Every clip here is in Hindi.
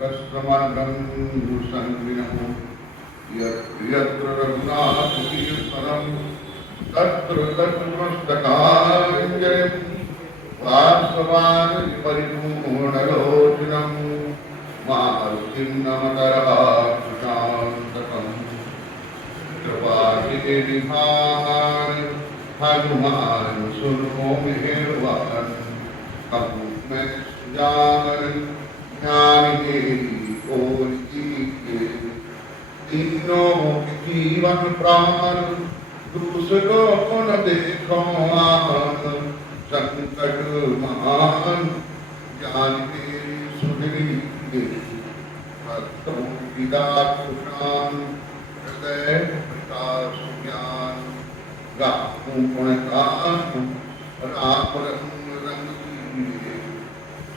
कस्त्रमार्गं दुसंगिनः यत्र रघुनाथकीर्तनं तत्र तन्मस्तकाञ्जलिं वासवान् परिपूर्णलोचनं मारुतिं नमतराक्षसान्तकम् कृपानिधिनिधान हनुमान सुनो मेहरबान कबू में सुजान ज्ञान तेरी ओर के तीनों के जीवन प्राण दूसरों को न देखो आन संकट महान ज्ञान तेरी सुधरी दे भक्तों की दाक्षान हृदय प्रकाश ज्ञान गाऊं गुणगान राम रंग रंगीले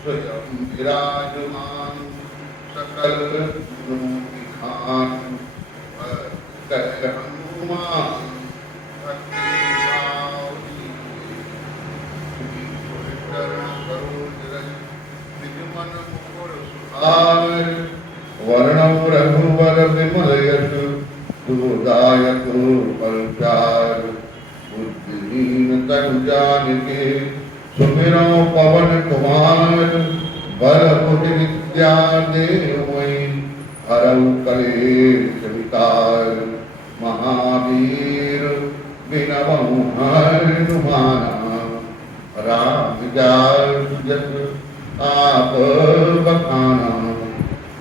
स्वयं विराजमान सकल गुणों की खान हनुमान भक्ति भाव चरण सरोज रज निज मन मुकुर सुधार वर्णम रघुवर विमल यश दुदायक पलचार बुद्धिहीन तनु जानिके सुमिरो पवन कुमार बल बुद्धि विद्या देवमयि हरऊ कलेश विकार महावीर विनवहु हनुमाना राम जय जस आप बखाना।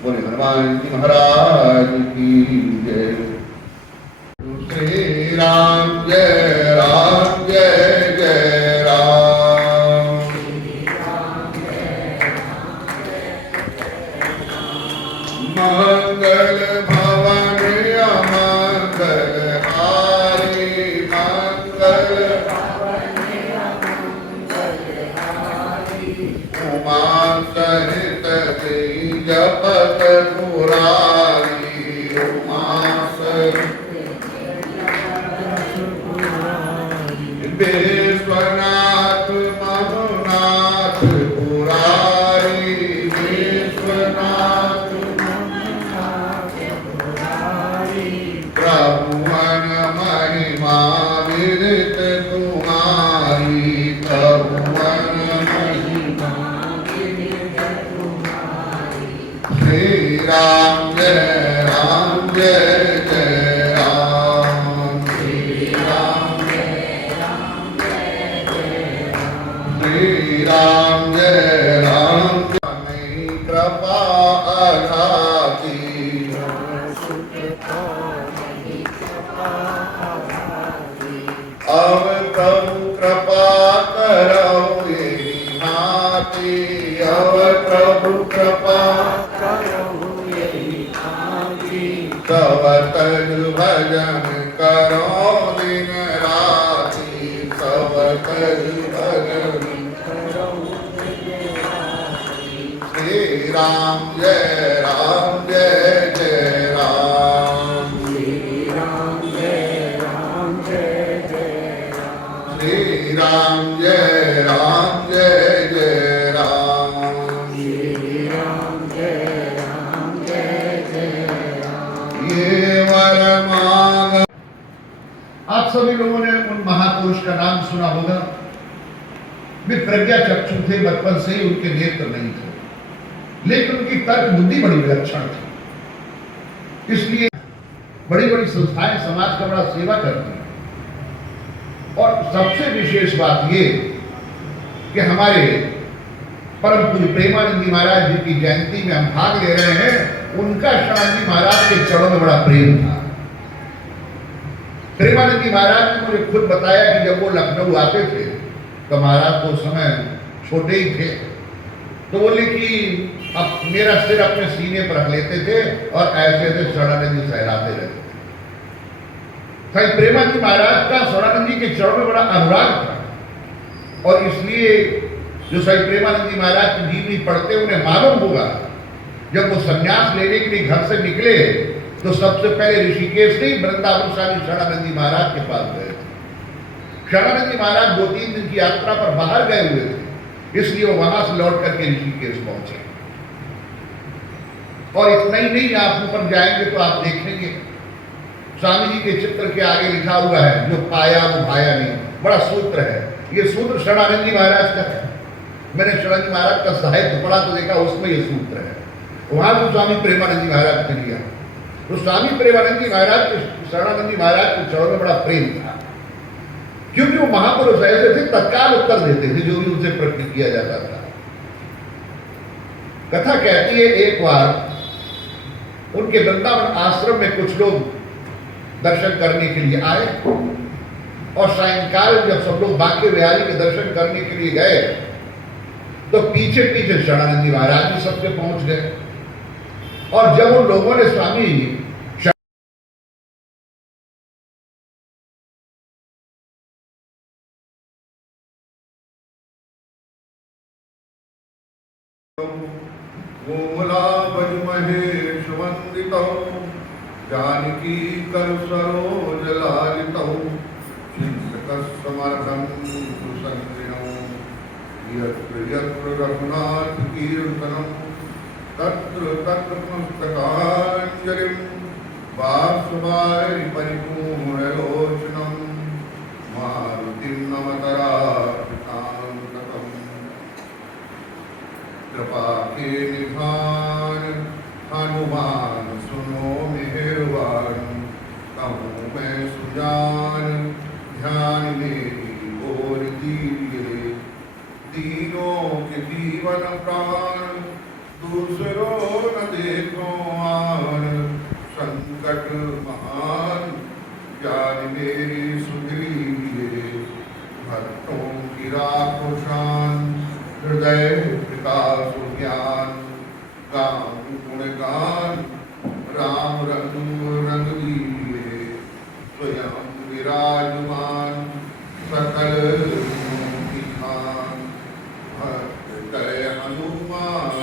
बोले हनुमान जी महाराज की जय। श्री राम जय जय राम। मंगल भवन अमंगल हारी मंगल उमा सहित जपत मुरारी उमा विश्वनाथ महुनाथ पुरारी विश्वनाथ प्रभुवन महिमा विदित तुम्हारी प्रभुवन महिमा श्री राम जय जय राम। श्री राम जय राम कृपा अघाती अब प्रभु कृपा करो यही नाती अब प्रभु कृपा तब तज भजन करो दिन राति तब तज भजन श्री राम जय जय राम। श्री राम जय जय राम। ये वर मांग। आप सभी लोगों ने उन महापुरुष का नाम सुना होगा। वे प्रज्ञा चक्षु थे, बचपन से ही उनके नेत्र नहीं थे, लेकिन उनकी तर्क बुद्धि बड़ी विलक्षण थी। इसलिए बड़ी बड़ी संस्थाएं समाज का बड़ा सेवा करती हैं। और सबसे विशेष बात ये कि हमारे परम पूज्य प्रेमानंद जी महाराज जी की जयंती में हम भाग ले रहे हैं। उनका शरण जी महाराज के चरणों में बड़ा प्रेम था। प्रेमानंद जी महाराज ने मुझे खुद बताया कि जब वो लखनऊ आते थे तो महाराज तो उस समय छोटे ही थे, तो बोले कि अब मेरा सिर अपने सीने पर रख लेते थे और ऐसे ऐसे शरणानंद जी सहलाते रहते थे। भाई प्रेमानंद जी महाराज का शरणानंद जी के चरणों में बड़ा अनुराग था। और इसलिए जो सही प्रेमानंद जी महाराज की जीवनी पढ़ते उन्हें मालूम होगा, जब वो संन्यास लेने के लिए घर से निकले तो सबसे पहले ऋषिकेश से वृंदावन स्वामी शरणानंद जी महाराज के पास गए थे। शरणानंद जी महाराज 2-3 दिन की यात्रा पर बाहर गए हुए थे, इसलिए वो वहां से लौट करके ऋषिकेश पहुंचे। और इतना ही नहीं, आप ऊपर जाएंगे तो आप देखेंगे स्वामी जी के चित्र के आगे लिखा हुआ है, जो पाया वो भाया नहीं। बड़ा सूत्र है, ये सूत्र शरणानंद जी महाराज का है। मैंने शरणानंद जी महाराज का साहित्य पढ़ा तो देखा उसमें ये सूत्र है। वहां तो स्वामी प्रेमानंद जी महाराज ने लिया। तो स्वामी प्रेमानंद जी महाराज के शरणानंद जी महाराज के चरणों में बड़ा प्रेम था, क्योंकि वो महापुरुष ऐसे थे, तत्काल उत्तर देते थे जो भी उनसे प्रश्न किया जाता था। कथा कहती है एक बार उनके वृंदावन आश्रम में कुछ लोग दर्शन करने के लिए आए, और सायंकाल जब सब लोग बांके बिहारी के दर्शन करने के लिए गए तो पीछे पीछे शरणानंद जी महाराज जी सबके पहुंच गए। और जब उन लोगों ने स्वामी महेश वंदित जानकी कर सरोज लालित समर्थन सुसंगिणो यत्र यत्र रघुनाथ कीर्तनम तत्र तत्र पुस्तकांजलिं बाष्पाय परिपूर्णलोचनं मारुतिं नमतराधिकान्तकम् कृपा के निधान हनुमान सुनो मेहरबान कहूँ मैं सुजान ध्यान मेरी ओर दीजिए दीनों के जीवन प्राण दूसरों न देखो आन संकट महान ज्ञान मेरी सुधीरिए भक्तों की राखो शान हृदय प्रकाश ज्ञान गान गुणगान राम रंग रंग दीजिए स्वयं विराजमान सकल भक्त जय हनुमान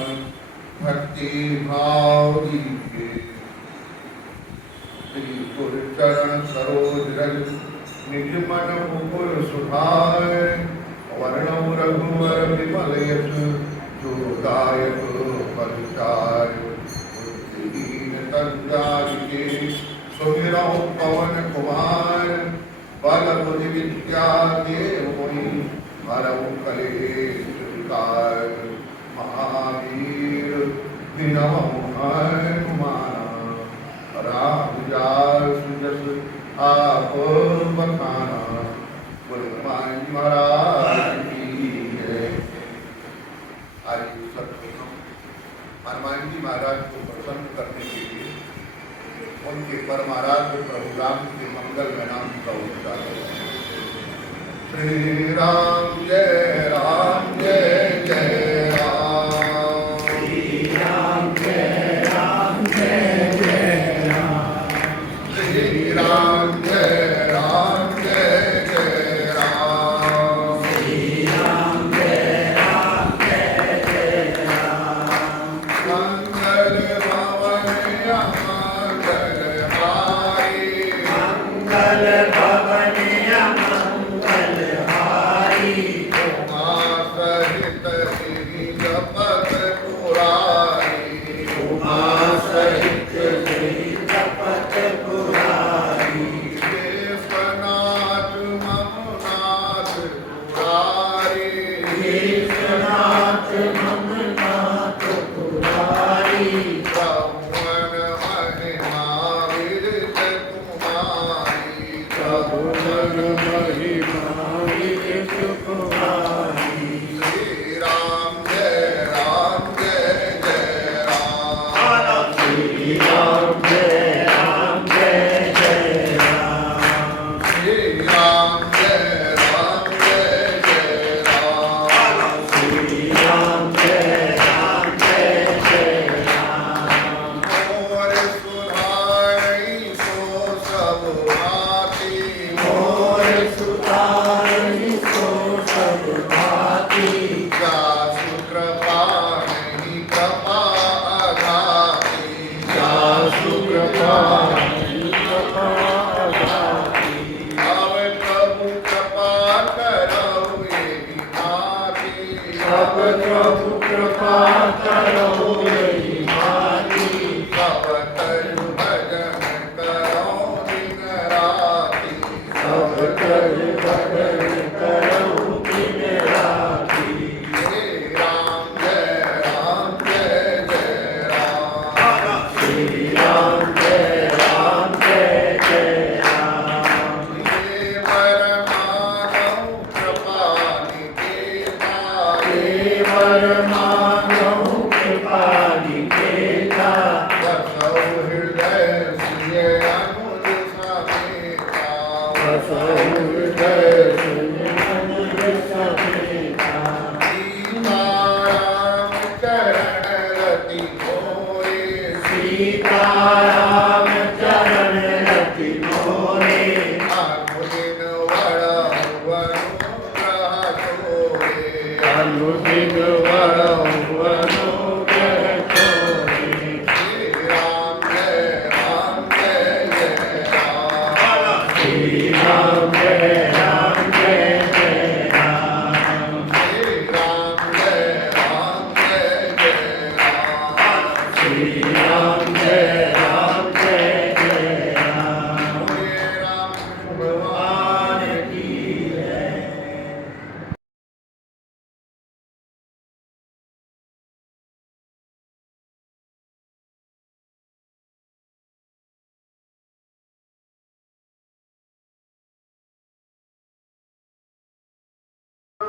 भक्ति भाव दीजिए श्री गुरु चरण सरोज रज निज मन मुकुर सुधाय वर्णम रघुवर विमल यश जो दायक परिचार दीन तंजारिके सुमिरौ पवन कुमार बल बुद्धि विद्या देवोहि हरौ कलेश विकार महावीर विनमो हनुमाना राम जस आप बखाना हनुमान महाराज की जय। आज हनुमान जी महाराज को प्रसन्न करने के लिए उनके परमाराध्य प्रभु राम के मंगल में नाम का उच्चार है। श्री राम जय राम जय जय राम, श्री राम जय राम जय जय राम, श्री राम जय राम जय जय राम, श्री राम जय राम जय जय राम। मंगल भवन मंगल हारी, मंगल भवन मंगल हारी, उमा सहित श्री जपत पुरारी, उमा सहित श्री जपत पुरारी, विश्वनाथ ममनाथ पुरारी, विश्वनाथ ममनाथ पुरारी, ब्रह्मण महिमा विदित कुमारी, ब्रह्मण महिमा विदित कुमारी। श्री राम जय राम जय जय राम, श्री राम जय राम जय जय राम, श्री राम जय राम जय जय राम, श्री राम जय राम जय जय राम। मोर सुधारी सो सब भांति, मोर सुधारी सो सब भांति, जासु कृपा नहीं कृपा अघाती, जासु कृपा नहीं कृपा अघाती, अब प्रभु कृपा करो एहि भांति, अब प्रभु कृपा करो एहि भांति,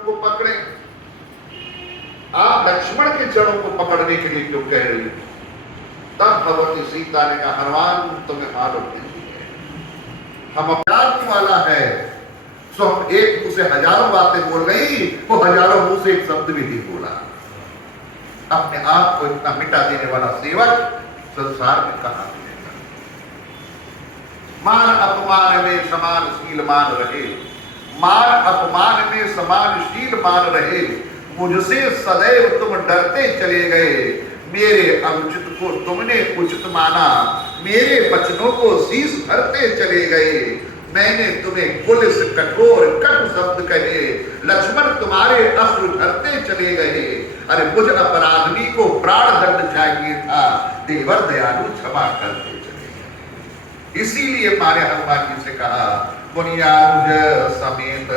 को पकड़े। आप लक्ष्मण के चरणों को पकड़ने के लिए क्यों कह रही हो? तब भगवती सीता ने कहा, हनुमान तुम्हें मालूम नहीं है, हम अपराध वाला है, सो हम एक मुंह से हजारों बातें बोल रही, वो हजारों मुंह से एक शब्द भी नहीं बोला। अपने आप को इतना मिटा देने वाला सेवक संसार में कहां मिलेगा? मान अपमान में समानशीलमान रहे, मान अपमान में समानशीलमान रहे, मुझसे सदैव तुम डरते चले गए, मेरे अनुचित को तुमने उचित माना, मेरे वचनों को शीश भरते चले गए, मैंने तुम्हें कुलिस कठोर कटु शब्द कहे, लक्ष्मण तुम्हारे अश्रु झरते चले गए। अरे मुझ अपराधी को प्राण दंड चाहिए था, देवर दयालु क्षमा करते चले गए। इसीलिए मारे हनुमान जी से कहा, मुनियारुज समेत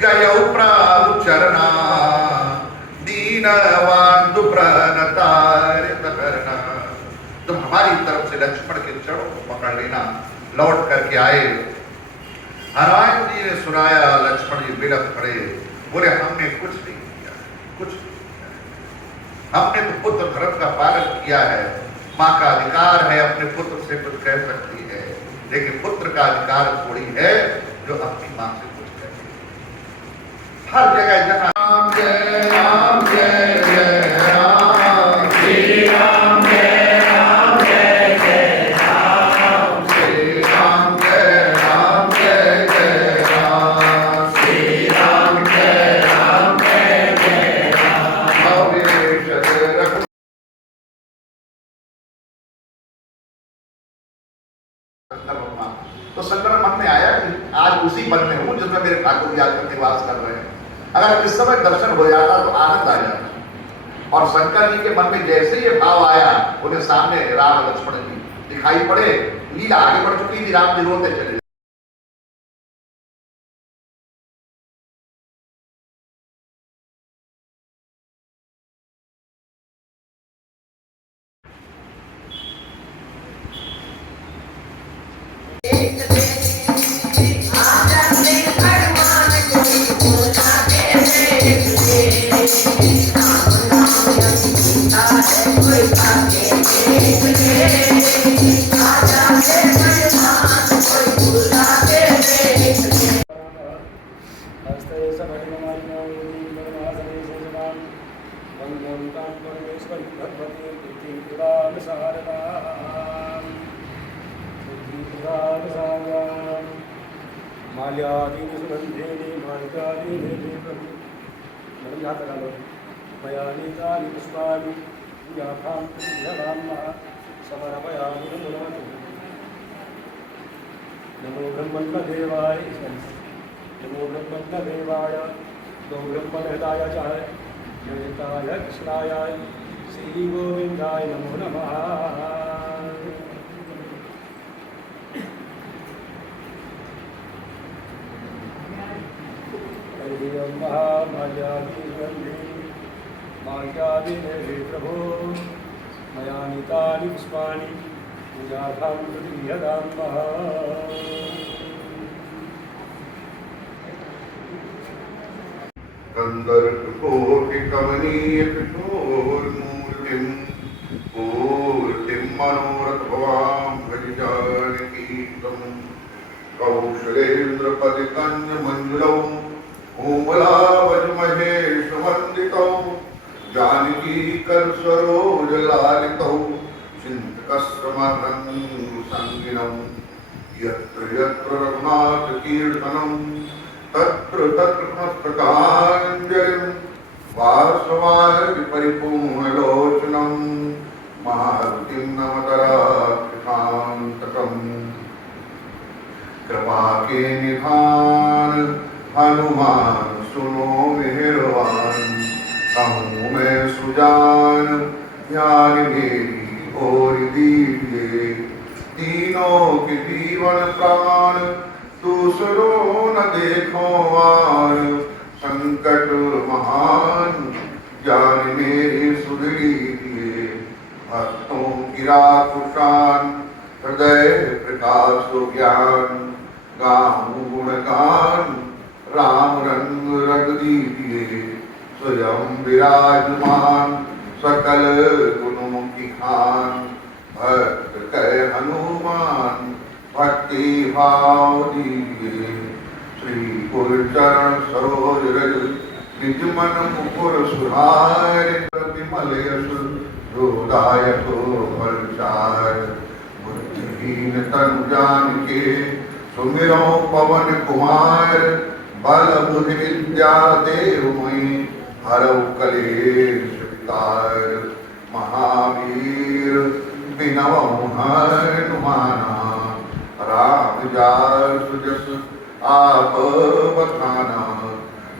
गयो प्रभु चरना, दीनवान दुप्रणतारित करना। तुम हमारी तरफ से लक्ष्मण के चरणों को पकड़ लेना। लौट करके आए, हनुमान जी ने सुनाया, लक्ष्मण जी बिलख पड़े, बोले हमने कुछ नहीं किया, कुछ नहीं किया, हमने तो पुत्र धर्म का पालन किया है। माँ का अधिकार है अपने पुत्र से कुछ कह सकती है, लेकिन पुत्र का अधिकार थोड़ी है जो अपनी माँ से कुछ कहे। हर जगह जहाँ राम जय राम जय जय राम, श्री राम जय राम जय जय राम, श्री राम जय राम जय जय राम, श्री राम जय राम जय जय राम। तो शंकर मन में आया कि आज उसी मन में हूं जिसमें मेरे ठाकुर जी आकर निवास कर रहे हैं। अगर इस समय दर्शन हो जाता तो आनंद आ जाता। और शंकर जी के मन में जैसे ये भाव आया, उन्हें सामने राम लक्ष्मण जी दिखाई पड़े। लीला आगे बढ़ चुकी थी, राम जी रोते चले। माल्यादीनि सुगन्धेनि मार्गादीनि मयानीतानि पुष्पाणि याथां प्रियरामः समर्पयामि नमो नमो ब्रह्मण्यदेवाय, नमो ब्रह्मण्यदेवाय, गो ब्रह्मणहिताय च जयताय कृष्णाय श्री गोविन्दाय नमो नमः। मार्गादीनि प्रभो मया नीतानि पुष्पाणि पूजार्थं प्रियदामः। कंदर्पकोटि कमनीय किशोरमूर्तिं पूर्तिं मनोरथभवां भज जानकीं, कौशलेन्द्रपदिकन्यमञ्जुलौ कोमलावज महेशवन्दितौ, जानकी करसरोजलालितौ चिन्तकस्मरन्सङ्गिनौ, यत्र यत्र रघुनाथकीर्तनं तत्र तत्र नस्तकाञ्जलिं, वासवाय परिपूर्णलोचनं मारुतिं नमतराक्षसान्तकम्। कृपा के निधान हनुमान सुनो मेहरबान, कहूँ मैं सुजान ज्ञान मेरी ओर दीजिए, तीनों के जीवन प्राण दूसरों न देखो आन, संकट महान ज्ञान मेरी सुध लीजिए, भक्तों की राकुशान हृदय प्रकाश ज्ञान, गाऊं गुणगान राम रंग रंग दीजिए स्वयं विराजमान सकल गुणों की खान भक्त कर हनुमान भक्ति भाव दीजिए श्री गुरु चरण सरोज रज निज मन मुकुर सुधार विमल यश जोदायक फलचार बुद्धिहीन तनु जानिके सुमिरो पवन कुमार बल बुद्धि विद्या देव मोहि हरऊ कलेश विकार महावीर बिनवउ हनुमाना राम जार सुजस आप बखाना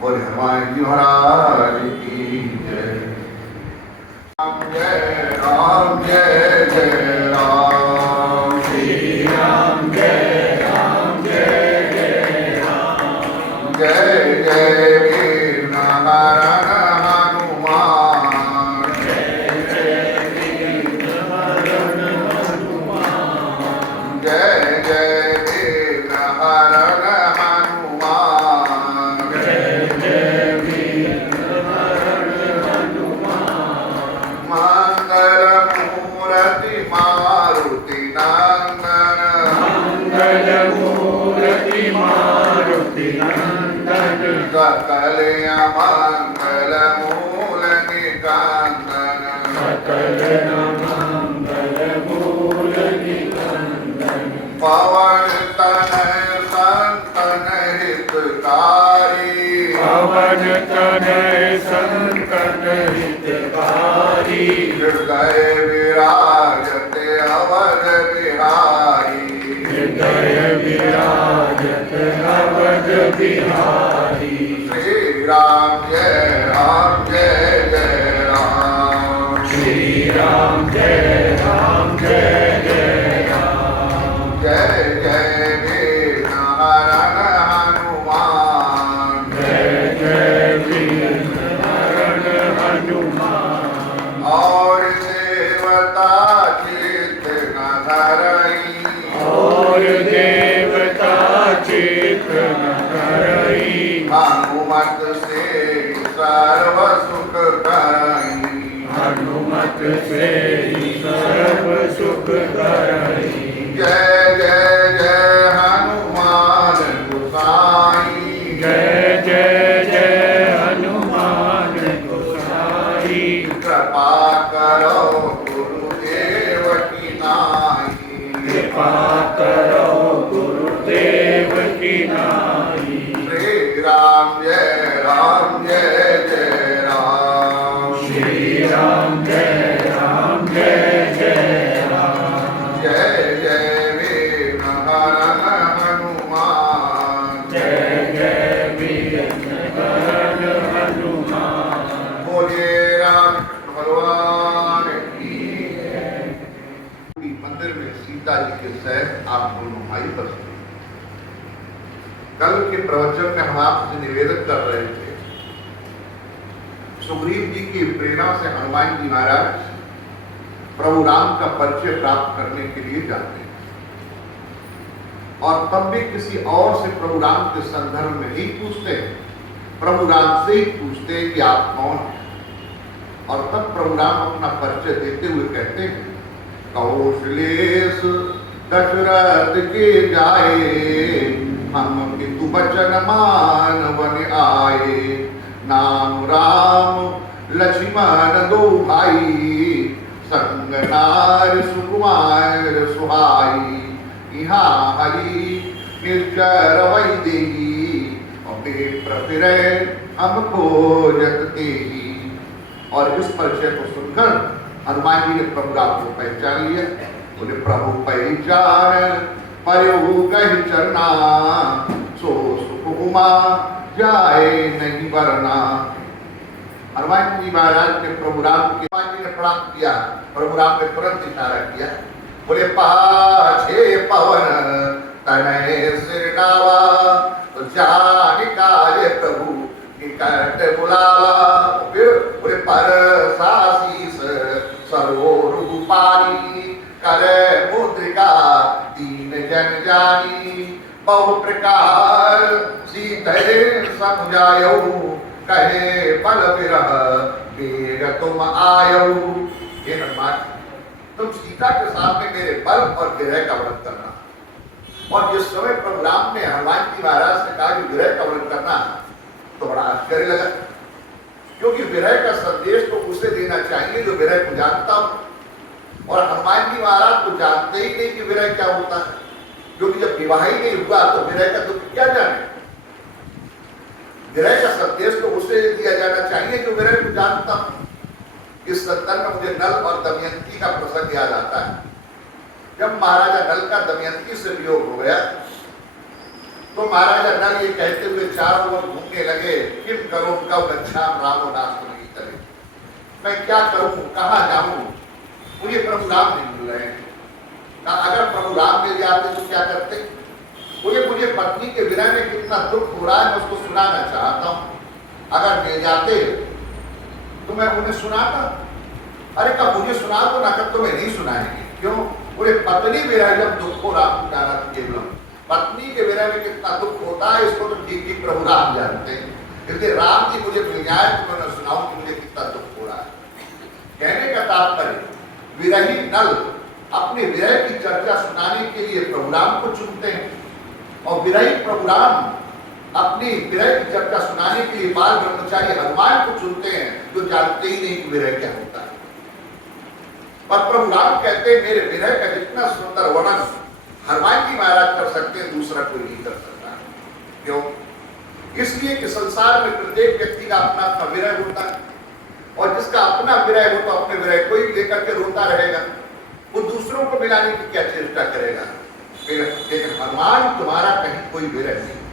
बोले हमारे जी महाराज की जय राम जय जय राम श्री राम जय जय जय वीर नारायण हनुमान जय जय वीर नारायण हनुमान जय जय वीर नारायण हनुमान जय जय वीर नारायण हनुमान मंगल मूर्ति मारुति नंदन मंगल मूर्ति मारुति सकल मंगल मूल निकंदन सकल मंगल मूल निकंदन पवन तनय संतन हितकारी पवन तनय संतन हितकारी हृदय विराजते अवध बिहारी हृदय विराजते अवध बिहारी श्री राम जय जय राम श्री राम जय जय राम जय जय वीर नारायण हनुमान जय जय वीर नारायण हनुमान और देवता चित न धरई और देवता चित न धरई हनुमत से सर्व सुख करई हनुमत से सर्व सुख करई जय जय जय हनुमान गोसाई जय जय जय हनुमान गोसाई कृपा करो गुरुदेव की नाई कृपा करो गुरुदेव की नाई श्री राम जय जय राम श्री राम जय जय राम जय जय वीर नारायण हनुमान जय जय वीर नारायण हनुमान बोलिए राम भगवान की जय। मंदिर में सीता जी के सहित आप दोनों भाई बसते। कल के प्रवचन में हम आपसे निवेदन कर रहे थे, सुग्रीव जी की प्रेरणा से हनुमान जी महाराज प्रभु राम का परिचय प्राप्त करने के लिए जाते हैं और तब भी किसी और से प्रभु राम के संदर्भ में नहीं पूछते, प्रभु राम से ही पूछते हैं कि आप कौन हैं। और तब प्रभु राम अपना परिचय देते हुए कहते हैं, कौशलेश दशरथ के जाए हम पितु बचन मान वन आए नाम राम लक्ष्मण दो भाई संग नार सुकुमार सुहाई यहाँ हरि निश्चर वही देही अबे प्रफिरे हमको जगते ही। और इस परिचय को सुनकर हनुमान जी ने प्रभु राम को पहचान लिया। बोले प्रभु पहचान परहु कहि चरना सो सुख उमा जाए नहीं वरना। हनुमान जी महाराज ने प्रभु राम के हनुमान जी ने प्रणाम किया, प्रभु राम ने तुरंत इशारा किया। बोले पाछे पवन तनय सिर नावा तो जान काज प्रभु निकट बुलावा। फिर बोले पर सासीस सर्वोरूपाली करे मुद्रिका दीन जन जानी बहु प्रकार सीधे समुझायो, कहे पल विरह वेग तुम आयो। हे हनुमान, तुम सीता के सामने मेरे बल और विरह का वर्णन करना। और जिस समय प्रभु राम ने हनुमान जी महाराज से कहा कि विरह का वर्णन करना, तो बड़ा आश्चर्य लगा, क्योंकि विरह का संदेश तो उसे देना चाहिए जो विरह को जानता हो। और हनुमान जी महाराज तो जानते ही नहीं कि विरह क्या होता है, क्योंकि जब विवाह ही नहीं हुआ तो विरह का दुख क्या जाने। विरह का संदेश तो उसे दिया जाना चाहिए जो विरह को जानता हो। इस संदर्भ में मुझे नल और दमयंती का प्रसंग याद आता है। जब महाराजा नल का दमयंती से वियोग हो गया, तो महाराजा नल ये कहते हुए चारों ओर घूमने लगे, किम करो कब गच्छाम रामो नास्ति नहीं करे, मैं क्या करूं, कहां जाऊं, मुझे प्रभु राम नहीं मिल रहे हैं। अगर प्रभु राम मिल जाते तो क्या करते। मुझे पत्नी के विरह में कितना दुख हो रहा है, मैं उसको सुनाना चाहता हूं। अगर मिल जाते तो मैं उन्हें सुनाता। अरे कब मुझे सुना दो ना, कब तुम्हें नहीं सुनाएंगे। क्यों? बोले पत्नी विरह जब दुख हो राम जाना केवलम, पत्नी के विरह में कितना दुख होता है इसको तो ठीक ठीक प्रभु राम जानते हैं। क्योंकि राम जी मुझे मिल जाए तो मैं उन्हें सुनाऊं कि मुझे कितना दुख हो रहा है। कहने का तात्पर्य, विरही नल अपने विरह की चर्चा सुनाने के लिए प्रभु राम को चुनते हैं, और विरही प्रभु राम अपनी विरह की चर्चा सुनाने के लिए बाल ब्रह्मचारी हनुमान को चुनते हैं, जो जानते ही नहीं कि विरह क्या होता है। पर प्रभु राम कहते हैं मेरे विरह का जितना सुंदर वर्णन हनुमान जी महाराज कर सकते हैं, दूसरा कोई नहीं कर सकता। क्यों? इसलिए कि संसार में प्रत्येक व्यक्ति का अपना अपना विरह होता है, और जिसका अपना विरह हो तो अपने विरह को ही लेकर के रोता रहेगा, वो दूसरों को मिलाने की क्या चेष्टा करेगा। लेकिन हनुमान तुम्हारा कहीं कोई विरह नहीं है,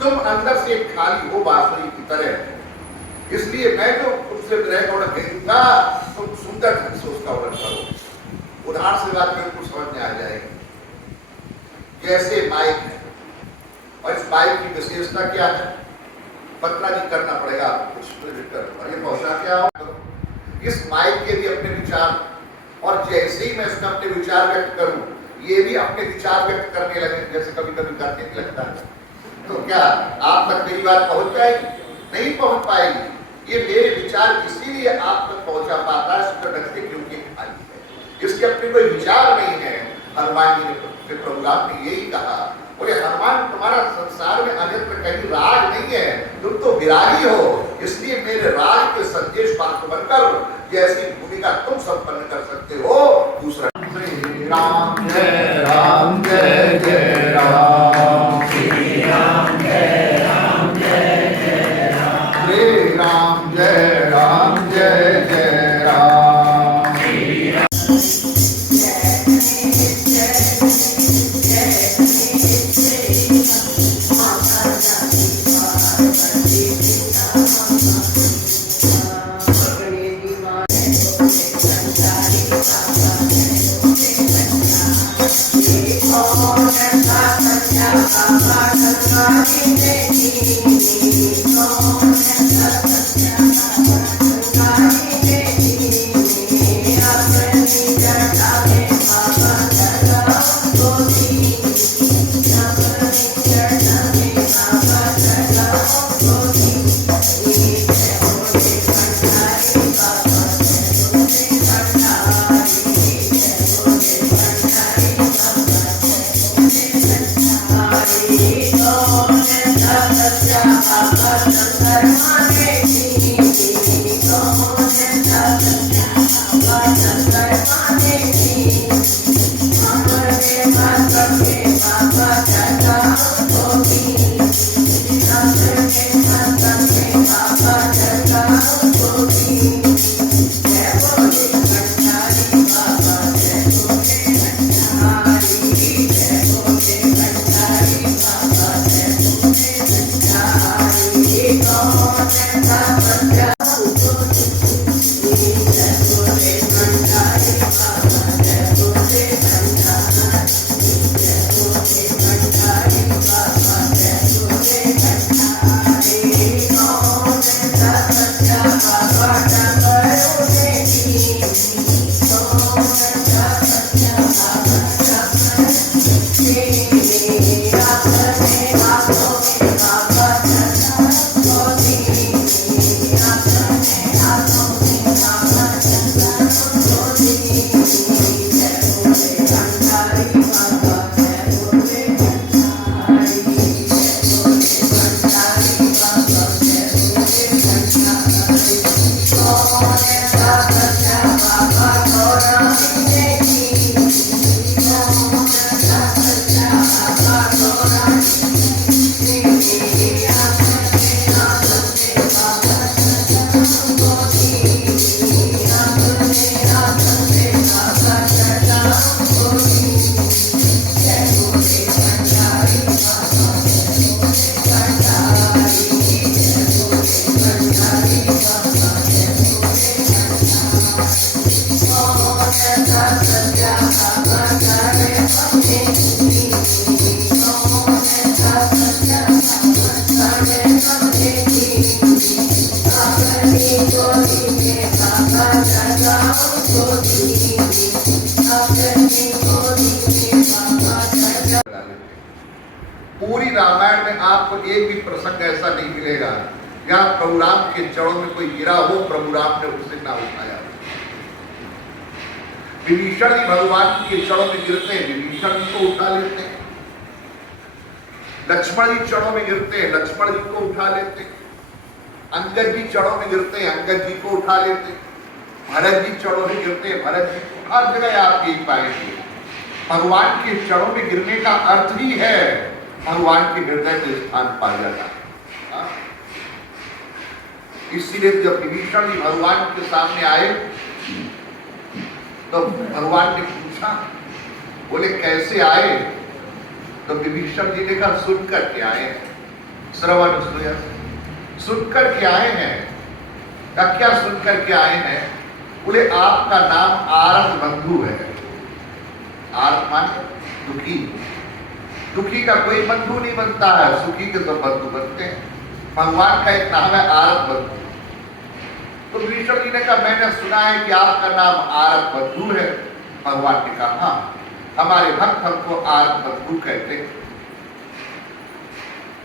तुम अंदर से खाली हो बांसुरी की तरह। इसलिए मैं जो तुमसे विरह का वर्णन करूंगा, तुम सुंदर ढंग से उसका वर्णन करो। उदाहरण से बात बिल्कुल समझ में आ जाएगी। जैसे माइक है, और इस माइक की विशेषता क्या है, पत्रा जी करना पड़ेगा आपको, और ये पहुंचा क्या हो। इस माइक के भी अपने विचार, और जैसे ही मैं इसमें अपने विचार व्यक्त करूं, ये भी अपने विचार व्यक्त करने लगे, जैसे कभी कभी करने नहीं लगता है। तो क्या आप तक मेरी बात पहुंच जाएगी? नहीं पहुंच पाएगी। ये मेरे विचार इसीलिए आप तक पहुंचा पाता है क्योंकि खाली है, इसके अपने कोई विचार नहीं है। हनुमान जी ने प्रभु राम ने यही कहा, बोले हनुमान तुम्हारा संसार में अन्यत्र कहीं राग नहीं है, तुम तो विरागी हो। इसलिए मेरे राग के संदेश पात्र बनकर जैसी भूमिका तुम संपन्न कर सकते हो। दूसरा, श्री राम जय राम जय जय राम, श्री राम जय राम जय जय राम, श्री राम जय राम जय जय राम। पूरी रामायण में आपको एक भी प्रसंग ऐसा नहीं मिलेगा जहां प्रभु राम के चरणों में कोई गिरा हो, प्रभु राम ने उसे ना उठाया। विभीषण जी भगवान के चरणों में गिरते हैं, विभीषण जी को उठा लेते हैं। लक्ष्मण जी चरणों में गिरते हैं, लक्ष्मण जी को उठा लेते हैं। अंगद जी चरणों में गिरते हैं, अंगद जी को उठा लेते हैं। भरत जी चरणों में गिरते हैं, भरत जी को हर जगह आप देख पाएंगे। भगवान के चरणों में गिरने का अर्थ ही है भगवान के हृदय में स्थान पा जाता। इसीलिए जब विभीषण जी भगवान के सामने आए तो भगवान ने पूछा, बोले कैसे आए? तो विभीषण जी ने कहा सुनकर के आए हैं, श्रवण सुनकर के आए हैं। क्या सुनकर के आए हैं? बोले आपका नाम आरत बंधु है। आरत माने दुखी, दुखी का कोई बंधु नहीं बनता है, सुखी के तो बंधु बनते हैं। भगवान का एक नाम है आरत बंधु। तो विभीषण जी ने कहा मैंने सुना है कि आपका नाम आरत बंधु है। भगवान ने कहा हाँ, हमारे भक्त हमको आरत बंधु कहते हैं।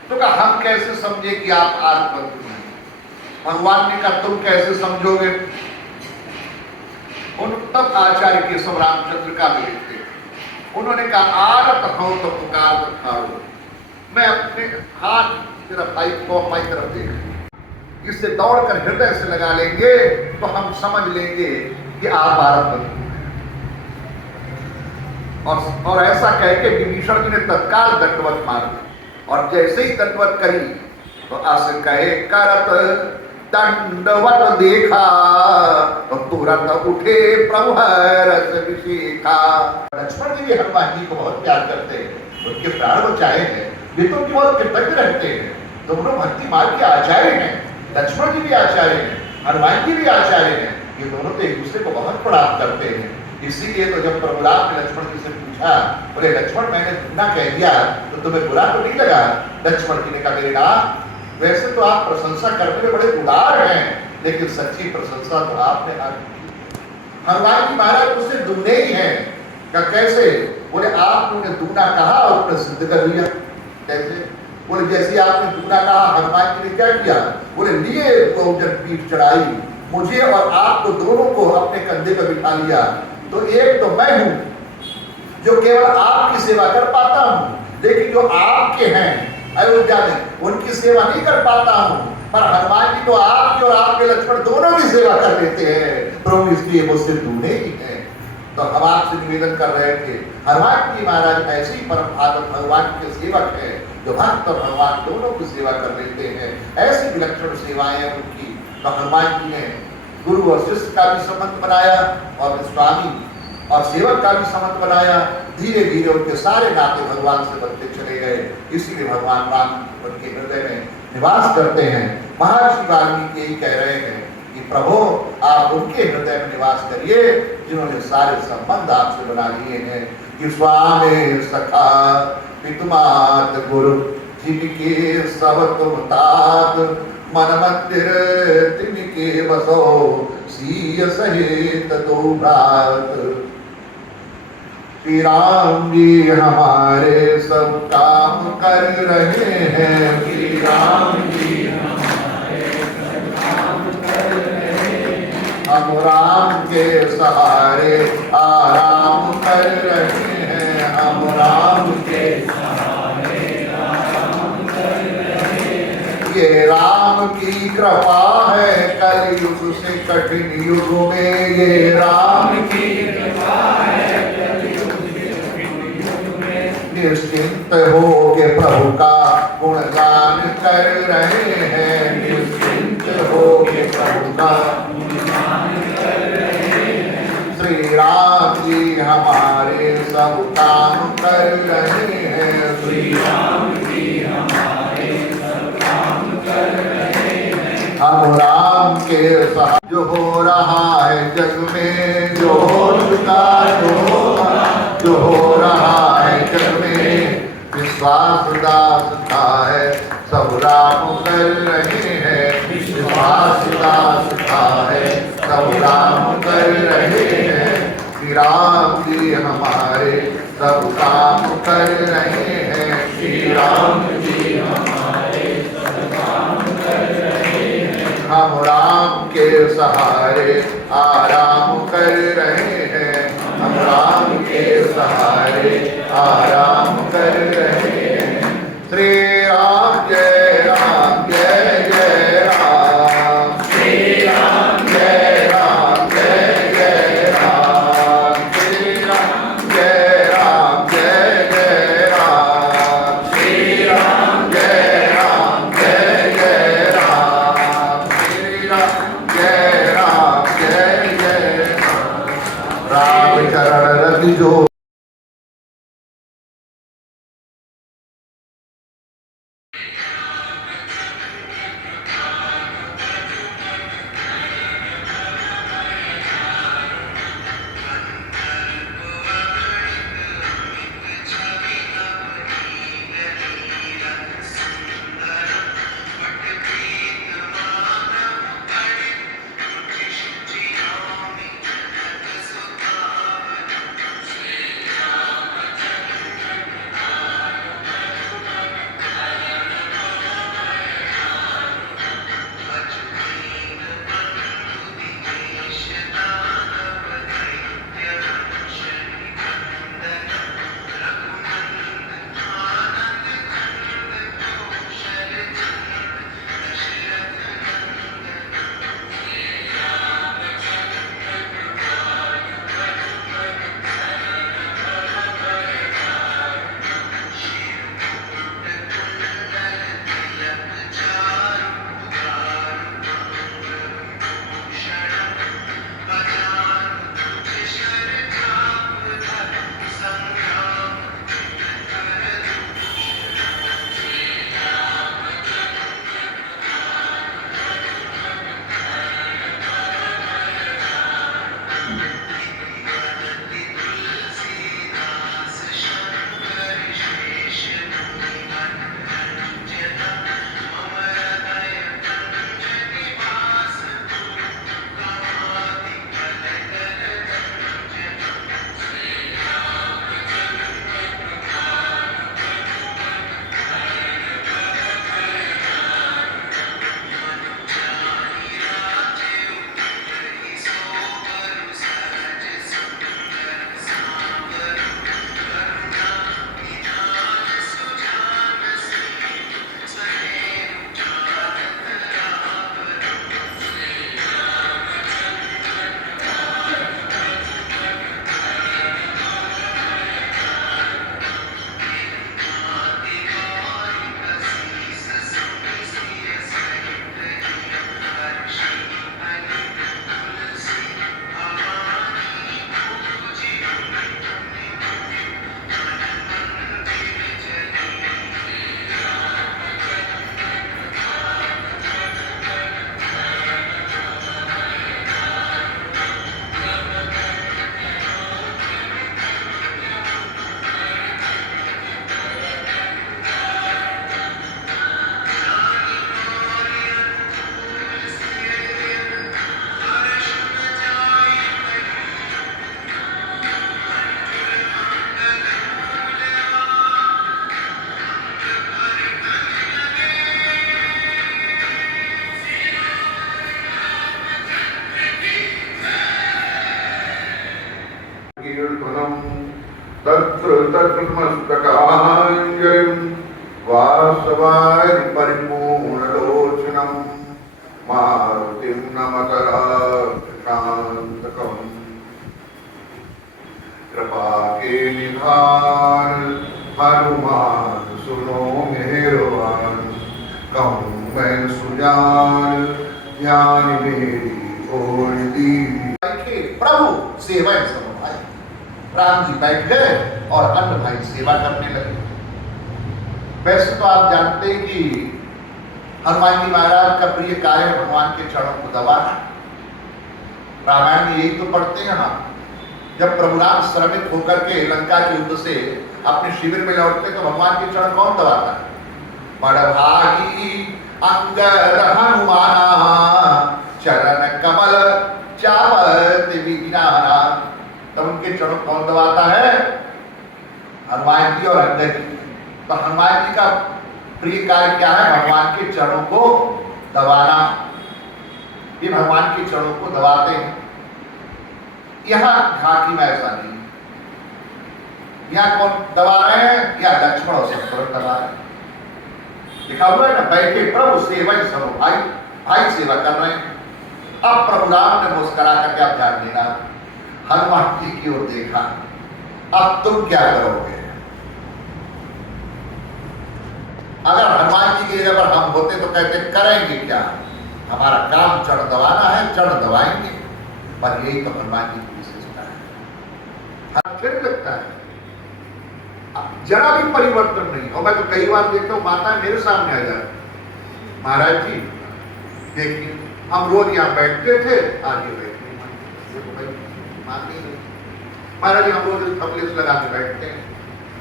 तो कहा हम कैसे समझे कि आप आरत बंधु हैं? भगवान ने कहा तुम कैसे समझोगे? उन तब आचार्य केशव रामचंद्र का भी लिखते, उन्होंने कहा आरत हो तो पुकार खाओ। मैं अपने हाथ तरफ भाई को हमारी तरफ देख, इससे दौड़कर हृदय से लगा लेंगे तो हम समझ लेंगे कि आप आरत बंधु हैं। और ऐसा कह के विभीषण जी ने तत्काल दंडवत मार दी। और जैसे ही दंडवत करी तो आसन कहे करत दंडवत देखा तो तुरंत उठे प्रभु रस विशीखा। लक्ष्मण जी भी हनुमान जी को बहुत प्यार करते हैं, उनके प्राण बचाए हैं, वे तो उनके बहुत कृतज्ञ रहते हैं। दोनों भक्ति मार्ग के आचार्य हैं, लक्ष्मण जी भी आचार्य हैं, हनुमान जी भी आचार्य हैं। ये दोनों तो एक दूसरे को बहुत प्रणाम करते हैं। इसीलिए तो जब प्रभु राम ने लक्ष्मण जी से पूछा, बोले लक्ष्मण मैंने धुना कह दिया तो तुम्हें बुरा तो नहीं लगा? लक्ष्मण जी ने कहा मेरे नाम वैसे तो आप प्रशंसा करने में बड़े उदार हैं, लेकिन सच्ची प्रशंसा तो आपने आज की। हनुमान जी महाराज उससे दुगने ही हैं। क्या कैसे? बोले आपने दुगना कहा और उसने सिद्ध कर लिया। कैसे? बोले जैसे आपने दुगना कहा, हनुमान जी ने क्या किया? बोले लिए बहुजन पीठ चढ़ाई, मुझे और आपको दोनों को अपने कंधे पर बिठा लिया। तो एक तो मैं हूं जो केवल आपकी सेवा कर पाता हूं, लेकिन जो आपके हैं अयोध्या में उनकी सेवा नहीं कर पाता हूं। पर हनुमान जी तो आपके और आपके लक्ष्मण दोनों की सेवा कर लेते हैं प्रभु, इसलिए मुझसे दूने ही हैं। तो हम आपसे निवेदन कर रहे थे, हनुमान जी महाराज ऐसे ही परम भागवत भगवान के सेवक है जो भक्त और भगवान दोनों की सेवा कर लेते हैं। ऐसी विलक्षण सेवाएं उनकी। तो हनुमान जी ने गुरु और शिष्य का भी संबंध बनाया और स्वामी और सेवक का भी संबंध बनाया। धीरे धीरे उनके सारे नाते भगवान से बनते चले गए। इसीलिए भगवान राम उनके हृदय में निवास करते हैं। महर्षि वाल्मीकि यही कह रहे हैं कि प्रभु आप उनके हृदय में निवास करिए जिन्होंने सारे संबंध आपसे बना लिए हैं। कि स्वामी सखा पितुमात गुरु जिनके सब तुम तात, मन मंदिर तिनके बसो सीय सहित दो भ्रात। श्री राम जी हमारे सब काम कर रहे हैं, श्री राम जी हमारे सब काम कर रहे हैं। हम राम के सहारे आराम कर रहे हैं, हम राम के सहारे आराम कर रहे हैं। ये राम की कृपा है कलयुग से कठिन युग में, ये राम की कृपा है निश्चिंत हो के प्रभु का गुणगान कर रहे हैं, निश्चिंत हो के प्रभु का गुणगान कर रहे हैं। श्री राम जी हमारे सब काम कर रहे हैं, श्री राम जी हमारे सब काम कर रहे हैं। हम राम के साथ जो हो रहा है जग में, जो हो चुका जो हो रहा है जग में, विश्वास दास का है सब राम कर रहे हैं, विश्वास दास दास का है सब राम कर रहे हैं। श्री राम जी हमारे सब काम कर रहे हैं। श्री राम जी हमारे सब काम कर रहे हैं। हम राम के सहारे आराम कर रहे हैं। हम राम के सहारे आराम कर रहे हैं। श्री राम जय राम जय जय राम। श्री राम जय राम जय जय राम। श्री राम जय राम जय जय राम। श्री राम जय राम जय जय राम। श्री राम जय राम जय जय राम। राम चरण रति जो कीर्तनम तत्र तन्मस्तकाञ्जलिं वासवाय परिपूर्णलोचनं मारुतिं नमतः शान्तकम्। कृपा के निधान हनुमान सुनो मेहरबान। कहूँ मैं सुजान ज्ञान मेरी ओर दीनी। प्रभु सेवा समभाई। राम जी बैठ गए और अन्य भाई सेवा करने लगे। वैसे तो आप जानते हैं कि हनुमान जी महाराज का प्रिय कार्य भगवान के चरणों को दबाना। रामायण में यही तो पढ़ते हैं ना, जब प्रभु राम श्रमित होकर के लंका के युद्ध से अपने शिविर में लौटते तो भगवान के चरण कौन दबाता है? बड़भागी अंगद हनुमाना चरण कमल चावत विज्ञाना। तब उनके चरणों कौन दबाता है? हनुमान जी और अंगद जी। तो हनुमान जी का प्रिय कार्य क्या है? भगवान के चरणों को दबाना। ये भगवान के चरणों को दबाते हैं। यहां झांकी में ऐसा नहीं, यहां कौन दबा रहे हैं? या लक्ष्मण और शत्रुघ्न दबा रहे हैं। लिखा हुआ है ना, बैठे प्रभु सेवा सब भाई भाई सेवा कर रहे हैं। अब प्रभु राम ने मुस्कुरा करके आप ध्यान देना, हनुमान जी की ओर देखा, अब तुम क्या करोगे? अगर हनुमान जी की जगह पर हम होते तो कहते करेंगे क्या? हमारा काम चढ़ दबाना है, चढ़ दबाएंगे। पर यही तो हनुमान जी की विशेषता है। फिर लगता है जरा भी परिवर्तन नहीं। और मैं तो कई बार देखता हूँ माता मेरे सामने आ जाती, महाराज जी देखिए हम रोज यहाँ बैठते थे, आगे बैठे मानते नहीं। महाराज जी हम रोज थपलेस लगा के बैठते हैं,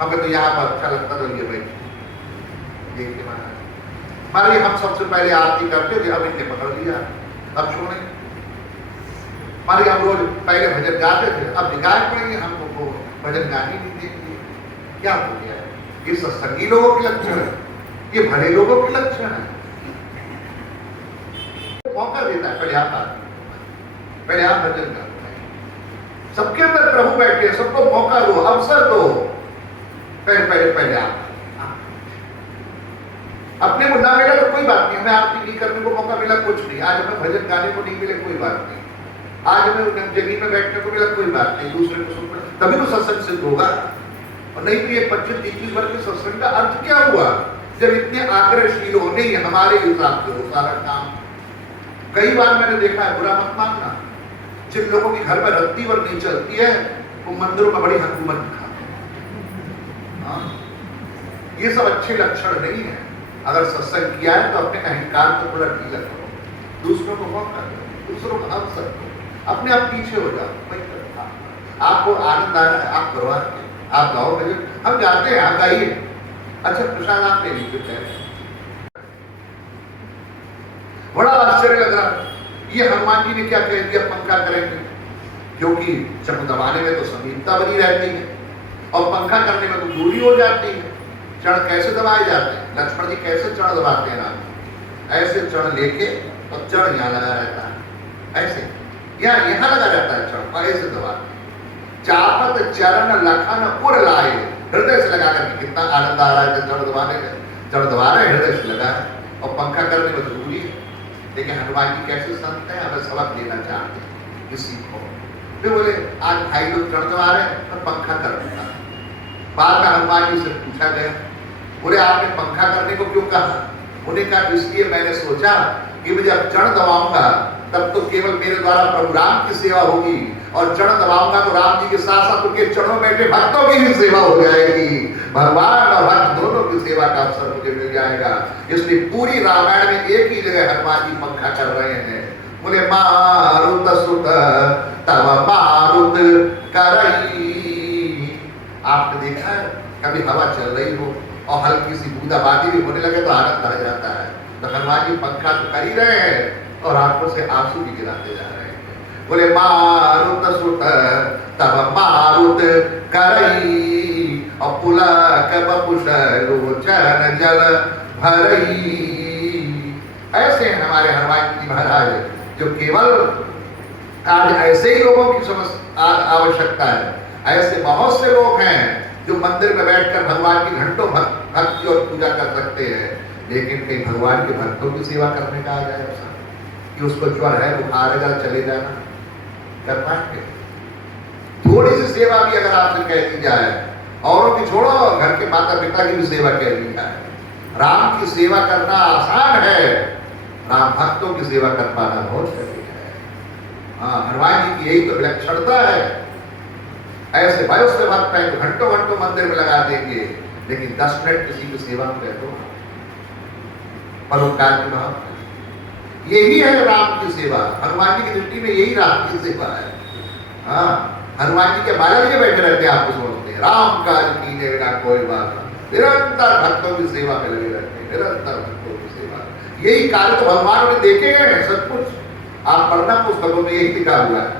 हमें तो यहाँ पर अच्छा लगता तो ये बैठे। देखिए महाराज जी हम सबसे पहले आरती करते थे, अब इनने पकड़ लिया, अब छोड़े। महाराज हम रोज पहले भजन गाते थे, अब निकाल पड़ेंगे, हमको भजन गाने नहीं देंगे। क्या हो गया है? ये सत्संगी लोगों के लक्षण है, ये भले लोगों के लक्षण है। मौका देता है, पहले आप भजन करते हैं। सबके अंदर प्रभु बैठे, सबको मौका दो, अवसर दो। पहले आप अपने को ना मिला तो कोई बात नहीं, हमें आरती नहीं करने को मौका मिला कुछ नहीं, आज हमें भजन गाने को नहीं मिले कोई बात नहीं, आज हमें जमीन में बैठने को मिला कोई बात नहीं, दूसरे को सुनना तभी तो सत्संग सिद्ध होगा। और नहीं तो ये 25-30 वर्ष के सत्संग का अर्थ क्या हुआ? जब इतने आग्रहशील हो, नहीं हमारे हिसाब से हो सारा काम। कई बार मैंने देखा है, बुरा मत मानना, जिन लोगों के घर में रत्ती वर नहीं चलती है वो मंदिरों में बड़ी हुकूमत दिखाते हैं। ये सब अच्छे लक्षण नहीं है। अगर सत्संग किया है तो अपने अहंकार को थोड़ा ढीला करो, दूसरों को मौका दो, दूसरों को अवसर दो, अपने आप पीछे हो जाओ। आपको आनंद आ रहा है, आप करवा के आप गाओ भजन, हम जाते हैं, आप गाइए। अच्छा प्रसाद आप ले लीजिए। बड़ा आश्चर्य लग रहा, ये हनुमान जी ने क्या कह दिया पंखा करेंगे, क्योंकि चरण दबाने में तो समीपता बनी रहती है और पंखा करने में तो दूरी हो जाती है। चरण कैसे दबाए जाते हैं? लक्ष्मण जी कैसे चरण दबाते हैं राम? ऐसे चरण लेके और चरण यहाँ लगा रहता है, ऐसे यहाँ लगा रहता है चरण, और ऐसे दबाते। चापत चरण लखन उर लाए, हृदय से लगा करके कितना आनंद आ रहा है। चरण दबाने में, चरण दबा रहे हृदय से लगा है, और पंखा करने में तो दूरी है। लेकिन हनुमान जी कैसे संत हैं, हमें सबक देना चाहते हैं किसी को। फिर बोले आज भाई लोग चढ़ दबा रहे हैं और पंखा कर देता। बाद में हनुमान जी से पूछा गया, बोले आपने पंखा करने को क्यों कहा? उन्हें कहा इसलिए मैंने सोचा कि मैं जब चढ़ दबाऊंगा तब तो केवल मेरे द्वारा प्रभु राम की सेवा होगी, और चढ़ दबाऊंगा तो राम जी के साथ साथ उनके चरणों में बैठे भक्तों की भी सेवा हो जाएगी। भगवान और भक्त दोनों की सेवा का अवसर मुझे मिल जाएगा। इसलिए पूरी रामायण में एक ही जगह हनुमान जी पंखा कर रहे हैं। बोले मारुत सुत तब मारुत करई। आपने देखा है कभी हवा चल रही हो और हल्की सी बूंदाबांदी भी होने लगे तो आनंद आ जाता है। तो हनुमान जी पंखा तो कर ही रहे हैं और आंखों से आंसू भी गिराते जा रहे हैं। बोले मारुत सुत तब मारुत करई, और पुलक बपुष लोचन जल भरई। ऐसे हैं हमारे हनुमान जी महाराज, जो केवल आज ऐसे ही लोगों की आवश्यकता है। ऐसे बहुत से लोग हैं जो मंदिर में बैठकर भगवान की घंटों भक्ति और पूजा कर सकते हैं, लेकिन कहीं भगवान के भक्तों की सेवा करने का आ जाए कि उसको ज्वर है, बुखार है, चले जाना, कर पाएंगे? थोड़ी सी सेवा भी अगर आपसे कह दी जाए, औरों की छोड़ो, घर के माता पिता की भी सेवा कह दी जाए। राम की सेवा करना आसान है, राम भक्तों की सेवा कर पाना बहुत कठिन है। हाँ, हनुमान जी की यही तो विलक्षणता है। ऐसे भाई उससे भक्त है तो घंटों घंटों मंदिर में लगा देंगे, लेकिन 10 मिनट किसी की सेवा में बैठो, परोपकार की भाव। यही है राम की सेवा। हनुमान जी की दृष्टि में यही राम की सेवा है। हाँ, हनुमान जी के बाला जी बैठे रहते हैं, आपको समझते हैं राम काज कीने बिना कोई बात, निरंतर भक्तों की सेवा में लगे रहते हैं, निरंतर भक्तों की सेवा। यही कार्य तो भगवान ने देखे गए हैं सब कुछ। आप पढ़ना पुस्तकों में यही लिखा हुआ है।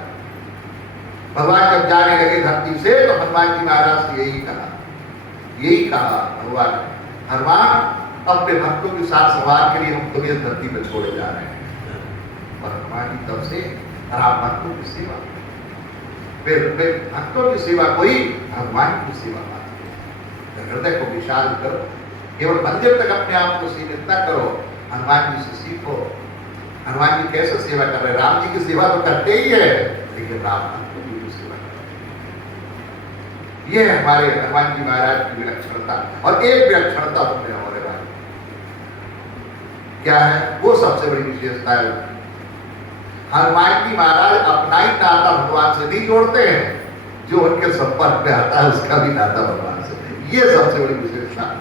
भगवान जब जाने लगे धरती से तो हनुमान जी महाराज से यही कहा भगवान, हनुमान अपने भक्तों के साथ सवार के लिए हम तुम्हें धरती पर छोड़े जा रहे हैं। और हनुमान जी तब से राम भक्तों की सेवा, फिर भक्तों की सेवा कोई हनुमान की सेवा पाती। हृदय को विशाल करो, केवल मंदिर तक अपने आप को सीमित न करो, हनुमान जी से सीखो। हनुमान जी कैसे सेवा कर रहे हैं? राम जी की सेवा तो करते ही है, लेकिन राम भक्तों की सेवा कर रहे हैं। ये हमारे हनुमान जी महाराज की विलक्षणता। और एक विलक्षणता उनमें और है भाई, क्या है वो? सबसे बड़ी विशेषता है हनुमान जी महाराज अपना ही नाता भगवान से नहीं जोड़ते हैं, जो उनके संपर्क में आता है उसका भी नाता भगवान से। ये सबसे बड़ी विशेषता है।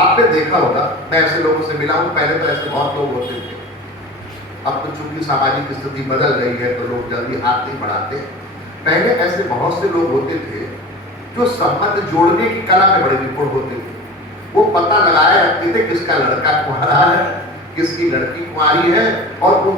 आपने देखा होगा, मैं ऐसे लोगों से मिला हूं, पहले तो ऐसे बहुत लोग होते थे। अब तो चूंकि सामाजिक स्थिति बदल गई है तो लोग जल्दी हाथ नहीं बढ़ाते। पहले ऐसे बहुत से लोग होते थे जो संबंध जोड़ने की कला में बड़े निपुण होते थे। वो पता लगाए रखते थे किसका लड़का कुंवारा है, किसकी लड़की कुंवारी है, और उन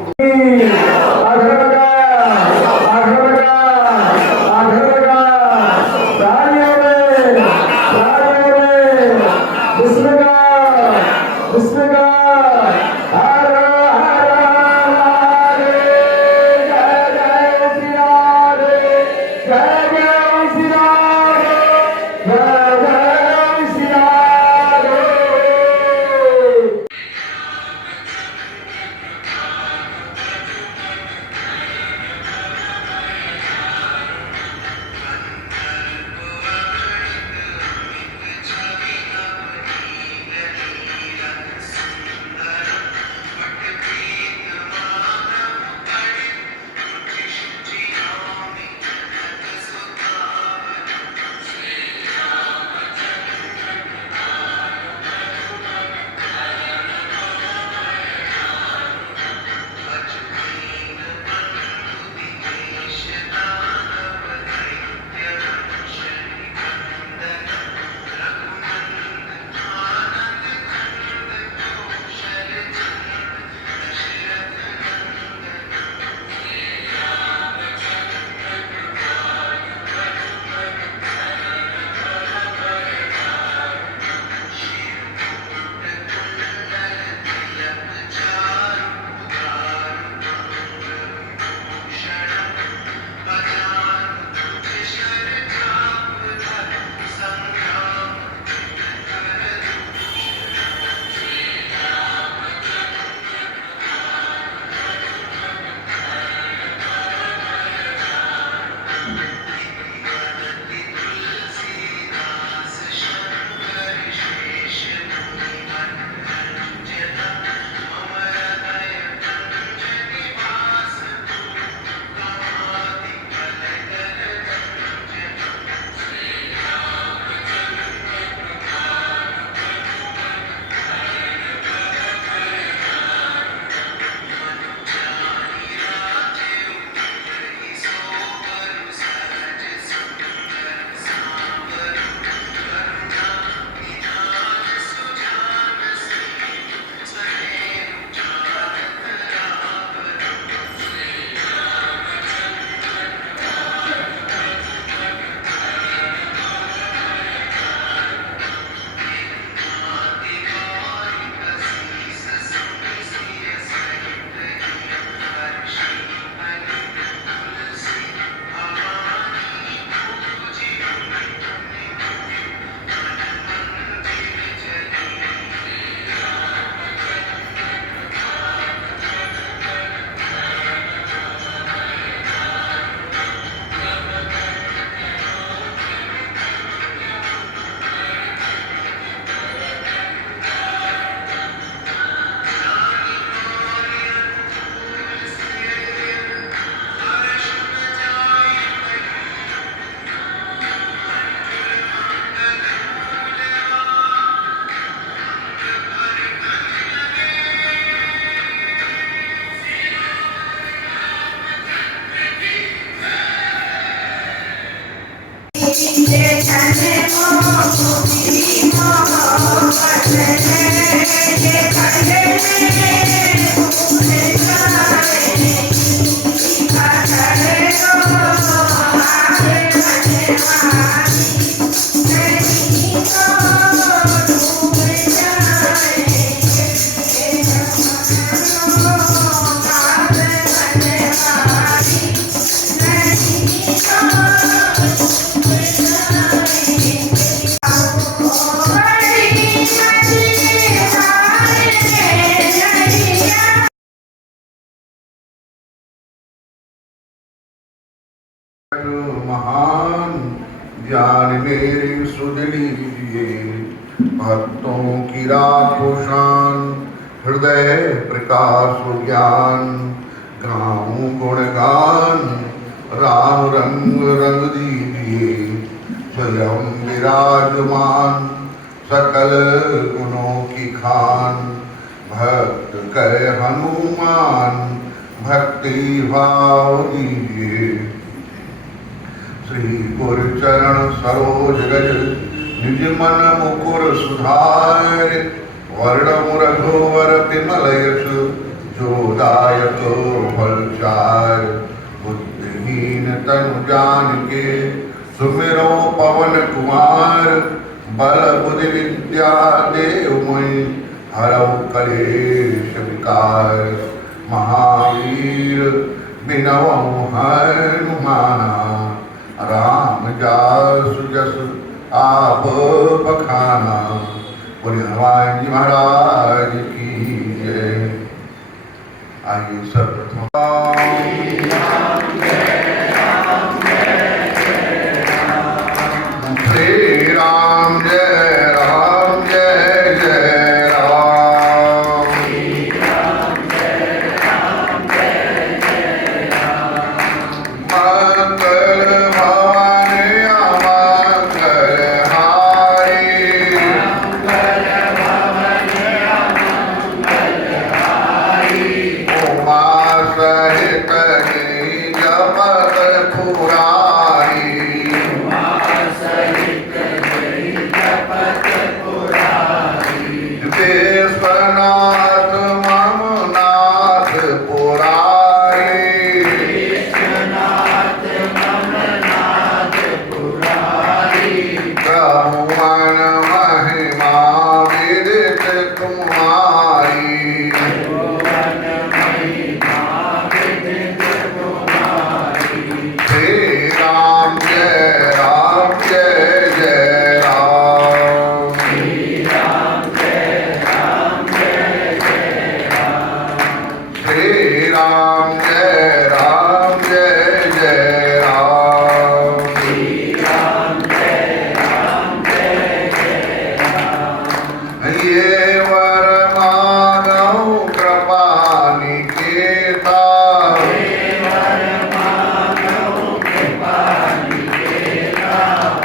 Thank you. महान ज्ञान मेरे सुध लीजिए, भक्तों की राखो शान, हृदय प्रकाश ज्ञान, गाऊं गुणगान, राम रंग रंग दीजिए, स्वयं विराजमान, सकल गुणों की खान, भक्त कह हनुमान, भक्ति भाव दीजिए। श्री गुरु चरण सरोज गज, निज मन मुकुर सुधार, वर्ण रघुवर तिमल यश, जो दायक फलचार। बुद्धिहीन तनु जानिके, सुमिरो पवन कुमार, बल बुद्धि विद्या देव मोहि, हरऊ कलेश विकार। महावीर बिनवउ हनुमाना, राम जासु जसु आप बखाना। बोलिए हनुमान जी महाराज की जय। आइए सर्वप्रथम श्री राम जय राम जय जय राम। मंगल भवानी अमंगल हारी, उमा सहित जपत पुरारी। विश्वनाथ मम नाथ पुरारी, प्रभु मन महिमा विदित तुम्हारी। श्री राम जय जय राम। श्री राम जय जय राम। ये वर मांगहु कृपा निकेता,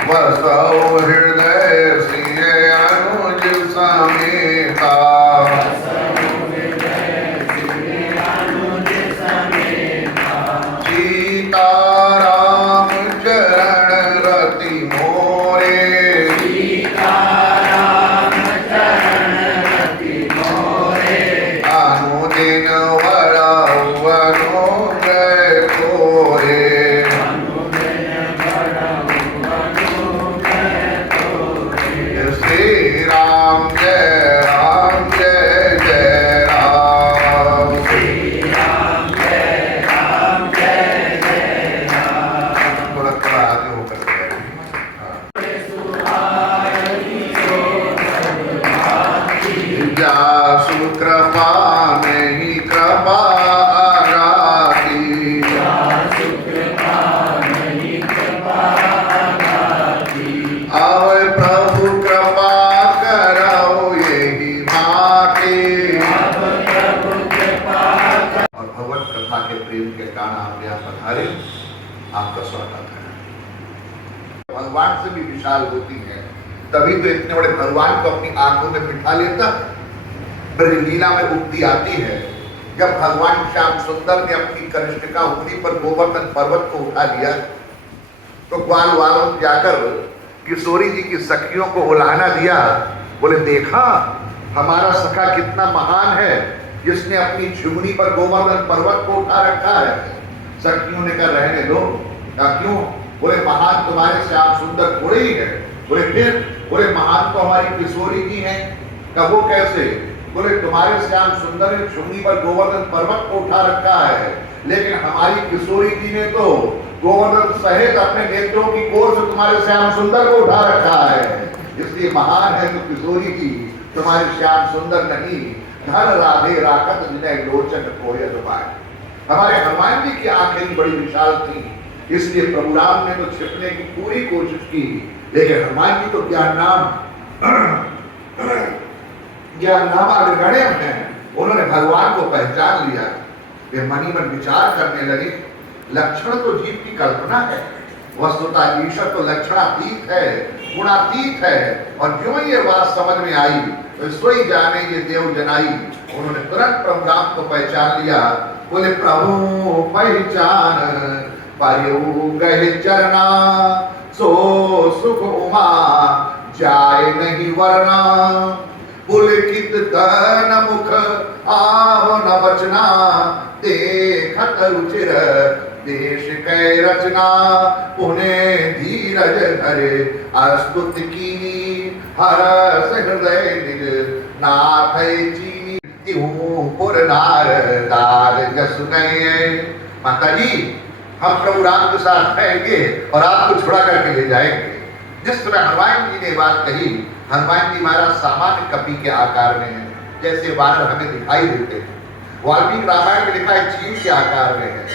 बसहु हृदय सिय अनुज समेता। सीताराम चरण रति मोरे, अनुदिन वरऊ अनुग्रह तोरे। श्री राम जय जय राम। थोड़ा थोड़ा आगे होकर जासु कृपा नहीं कृपा आराती, अब प्रभु कृपा करो यही माटी। और भगवत कथा के प्रेम के कारण आप यहाँ पधारे, आपका स्वागत है। भगवान से भी विशाल होती है, तभी तो इतने बड़े भगवान को अपनी आंखों में बिठा लेता। ब्रज लीला में उक्ति आती है, जब भगवान श्याम सुंदर ने अपनी कनिष्ठिका उंगली पर गोवर्धन पर्वत को उठा लिया, तो ग्वाल वालों ने जाकर किशोरी जी की सखियों को उलाहना दिया। बोले देखा हमारा सखा कितना महान है, जिसने अपनी झुमनी पर गोवर्धन पर्वत को उठा रखा है। सखियों ने कहा रहने दो। क्यों? बोले महान तुम्हारे श्याम सुंदर थोड़े ही है। बोले फिर? बोले महान तो हमारी किशोरी जी हैं। क्या वो कैसे? बोले तुम्हारे श्याम सुंदर ने झुमनी पर गोवर्धन पर्वत को उठा रखा है, लेकिन हमारी किशोरी जी ने तो गोवर्धन सहित अपने नेत्रों की कोर से तुम्हारे श्याम सुंदर को उठा रखा है। इसलिए महान है तो किशोरी जी, तुम्हारे श्याम सुंदर नहीं। धन राधे राखत जिन्हें लोचन खोय दुबाए। हमारे हनुमान जी की आंखें बड़ी विशाल थी, इसलिए प्रभु राम ने तो छिपने की पूरी कोशिश की, लेकिन हनुमान जी तो ज्ञान नाम अग्रगण्य हैं। उन्होंने भगवान को पहचान लिया। वे मनी मन विचार करने लगे, लक्षण तो जीव की कल्पना है, वस्तुतः ईश्वर तो लक्षणातीत है, गुणातीत है। और जो ये बात समझ में आई तो सोई जाने ये देव जनाई। उन्होंने तुरंत प्रभु राम को पहचान लिया। बोले प्रभु पहचान पायो गए चरना, सो सुख उमा जाए नहीं वरना। बोले कित तन मुख आहो न बचना, देखत रुचिर देश कै रचना। पुण्य धीरज धरे अस्तुत कीनी, हरस हृदय निज नाथ चीनी। त्यों पुर नार दार जस गए। माता जी, हम प्रभु राम के साथ रहेंगे और आपको छुड़ा करके ले जाएंगे। जिस तरह हनुमान जी ने बात कही, हनुमान जी महाराज सामान्य कपि के आकार में है, जैसे वानर हमें दिखाई देते हैं। वाल्मीकि रामायण में लिखा है चील के आकार में है।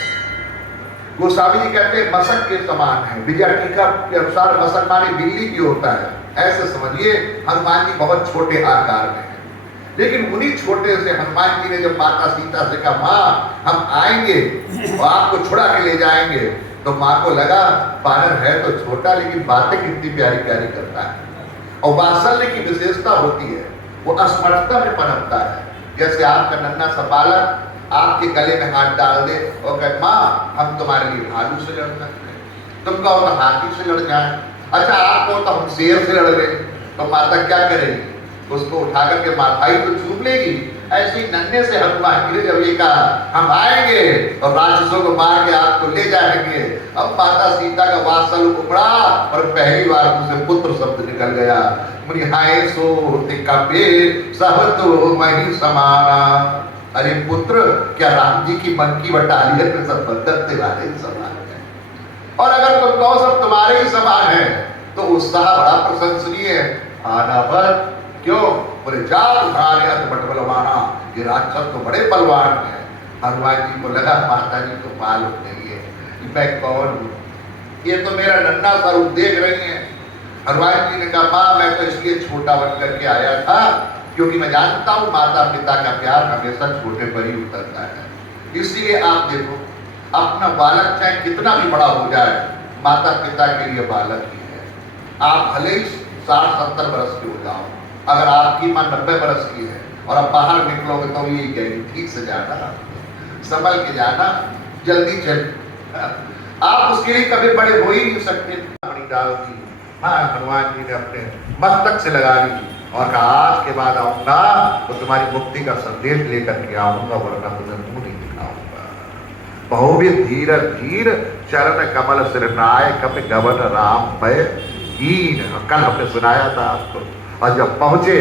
गोस्वामी जी कहते हैं मसक के समान है। विजय टीका के अनुसार मसक माने बिल्ली की होता है। ऐसे समझिए हनुमान जी बहुत छोटे आकार में है। लेकिन उन्हीं छोटे से हनुमान जी ने जब माता सीता से कहा, माँ हम आएंगे और आपको छुड़ा के ले जाएंगे, तो माँ को लगा बानर है तो छोटा, लेकिन बातें कितनी प्यारी प्यारी करता है। और वात्सल्य की विशेषता होती है, वो असमर्थता में पनपता है। जैसे आपका नन्हा सा बालक आपके गले में हाथ डाल दे और कहे, माँ हम तुम्हारे लिए भालू से लड़ सकते हैं, तुम कहो तो हाथी से लड़ जाए, अच्छा आप कहो तो हम शेर से लड़ ले, तो माता क्या करेगी? उसको उठा करके माथाई तो चूम लेगी। ऐसे ही नन्हे से हनुमान जी ने जब ये कहा हम आएंगे और राक्षसों को मार के आपको ले जाएंगे, अब माता सीता का वात्सल्य उमड़ा और पहली बार उनसे पुत्र शब्द निकल गया। मुनि हाय सो कबे सब तो मही समाना। अरे पुत्र, क्या राम जी की मन की बटालियन में सब बदल तुम्हारे ही समान है, और अगर तुम कहो सब तुम्हारे ही समान है तो उत्साह बड़ा प्रशंसनीय है। आना पर क्यों? बोले जा तुम्हारे अंत बट बलवाना, ये राक्षस तो बड़े बलवान है। हनुमान जी को लगा माता जी तो मालूम नहीं है मैं कौन हूँ, ये तो मेरा नन्हा सा रूप देख रही है। हनुमान जी ने कहा, माँ मैं तो इसलिए छोटा बन करके आया था क्योंकि मैं जानता हूँ माता पिता का प्यार हमेशा छोटे पर ही उतरता है। इसलिए आप देखो, अपना बालक चाहे कितना भी बड़ा हो जाए, माता पिता के लिए बालक ही है। आप भले ही 60-70 बरस के हो जाओ, अगर आपकी माँ 90 बरस की है और अब बाहर निकलोगे तो ये कहेगी ठीक से जाना, संभल के जाना, जल्दी चल। आप उसके लिए कभी बड़े हो ही नहीं सकते। डाल दी, हाँ हनुमान जी ने अपने मस्तक से लगा ली और कहा आज के बाद आऊंगा तो तुम्हारी मुक्ति का संदेश लेकर के आऊंगा, वरना तुम्हें मुंह नहीं दिखाऊंगा। बहुविध धीर धीर चरण कमल सिरनाय कपि गवन राम भय हीन। कल हमने सुनाया था आपको। और जब पहुंचे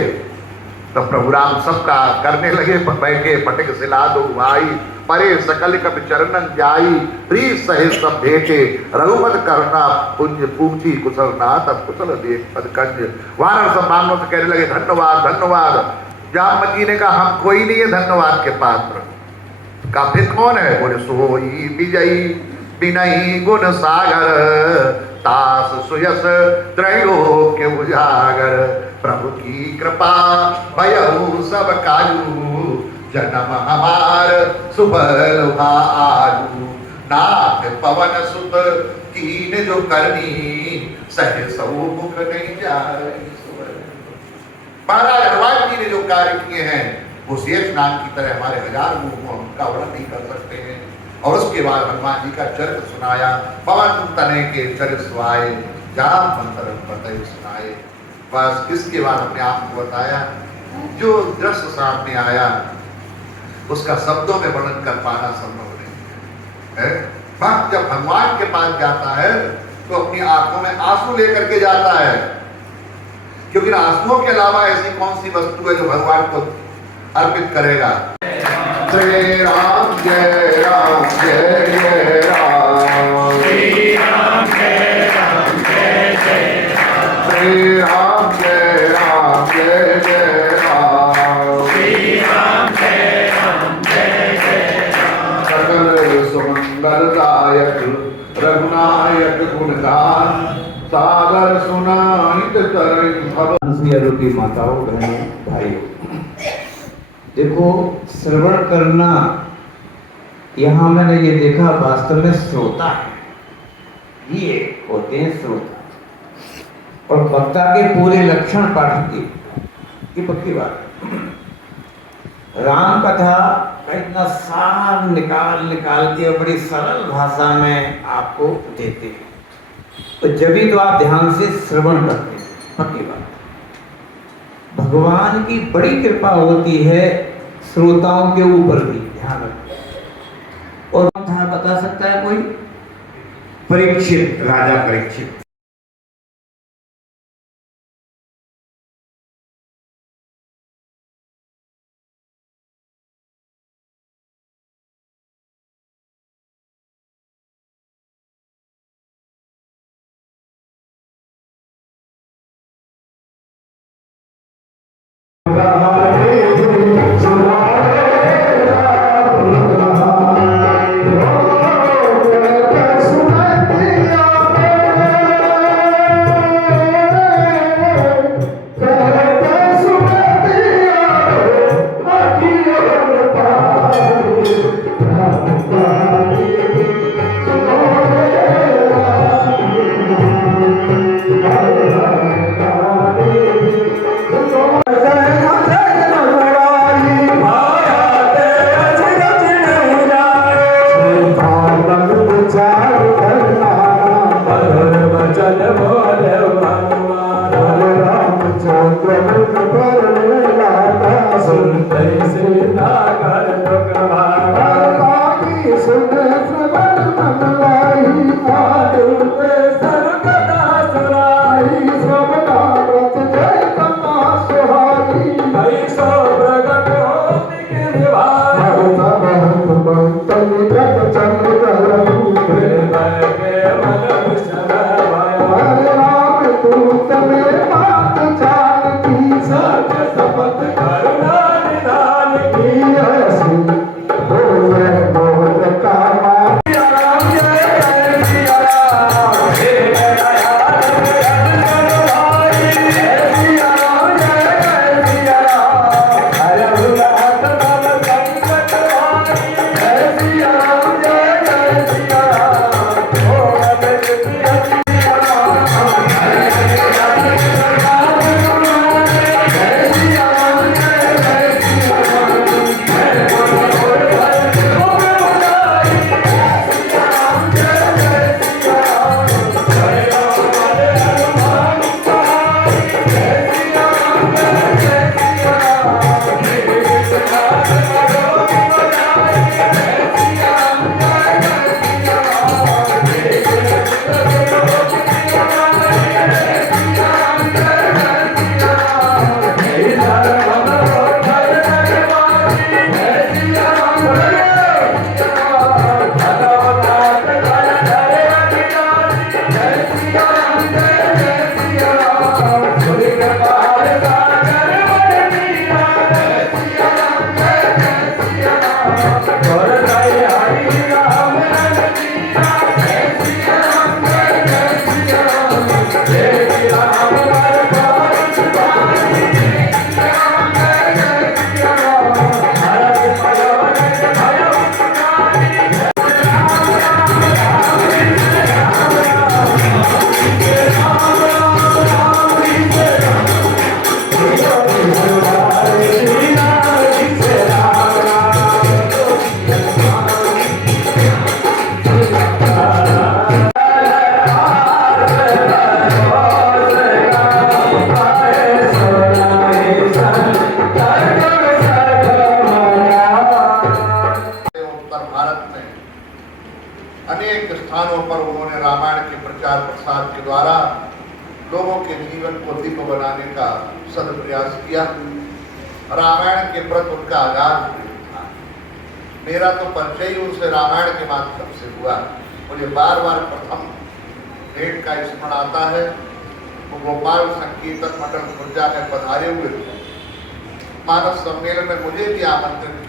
तो प्रभु राम सबका करने लगे, बैठे पटक सिला दो भाई, परे सकल कपि चरणन जाई, प्रिय सहित सब भेटे, रघुपत करना पुंज पूछी कुशल नाथ, अब कुशल देख पद कंज। वानर सब मानव से कहने लगे धन्यवाद धन्यवाद। जामवंत जी ने कहा हम कोई नहीं है धन्यवाद के पात्र। का फिर कौन है? बोले सोई विजयी विनयी गुण सागर, तास सुयस त्रैलोक्य उजागर, प्रभु की कृपा भयहु सब काजू, जन्म हमार सुबल आजू, नाथ पवन सुत कीन जो करनी, सह सौ मुख नहीं जाए। महाराज हनुमान जी ने जो कार्य किए हैं वो शेष नाग की तरह हमारे हजार मुखों उनका वर्णन नहीं कर सकते हैं। और उसके बाद हनुमान जी का चरित्र सुनाया, पवन तने के चरित्र सुनाए, जाम मंत्र बताए सुनाए। बस इसके बाद अपने आप को बताया, जो दृश्य सामने आया उसका शब्दों में वर्णन कर पाना संभव नहीं है। भक्त जब भगवान के पास जाता है तो अपनी आंखों में आंसू लेकर के जाता है, क्योंकि आंसुओं के अलावा ऐसी कौन सी वस्तु है जो भगवान को अर्पित करेगा। श्री राम जय राम जय जय राम, श्री राम जय राम जय जय राम, श्री राम जय राम जय जय राम, श्री राम जय राम जय जय राम। सकल सुमंगलदायक रघुनायक गुणगान सागर सुनाइत तरई भव। रूपी माताओं, बहनों, भाइयों, देखो श्रवण करना, यहाँ मैंने ये देखा वास्तव में श्रोता है, ये होते हैं श्रोता, और वक्ता के पूरे लक्षण पाठ की पक्की बात। राम कथा का इतना सार निकाल निकाल के बड़ी सरल भाषा में आपको देते हैं, तो जब ही तो आप ध्यान से श्रवण करते हैं, पक्की बात। भगवान की बड़ी कृपा होती है श्रोताओं के ऊपर भी, ध्यान रखो। और कथा बता सकता है कोई? परीक्षित, राजा परीक्षित। अनेक स्थानों पर उन्होंने रामायण के प्रचार प्रसार के द्वारा लोगों के जीवन को दिव्य बनाने का सदप्रयास किया। रामायण के प्रति उनका आगाज था। मेरा तो परिचय ही उनसे रामायण के माध्यम से हुआ। मुझे बार बार प्रथम भेंट का स्मरण आता है। वो भोपाल संकीर्तन मंडल खुर्जा में पधारे हुए थे। मानस सम्मेलन में मुझे भी आमंत्रित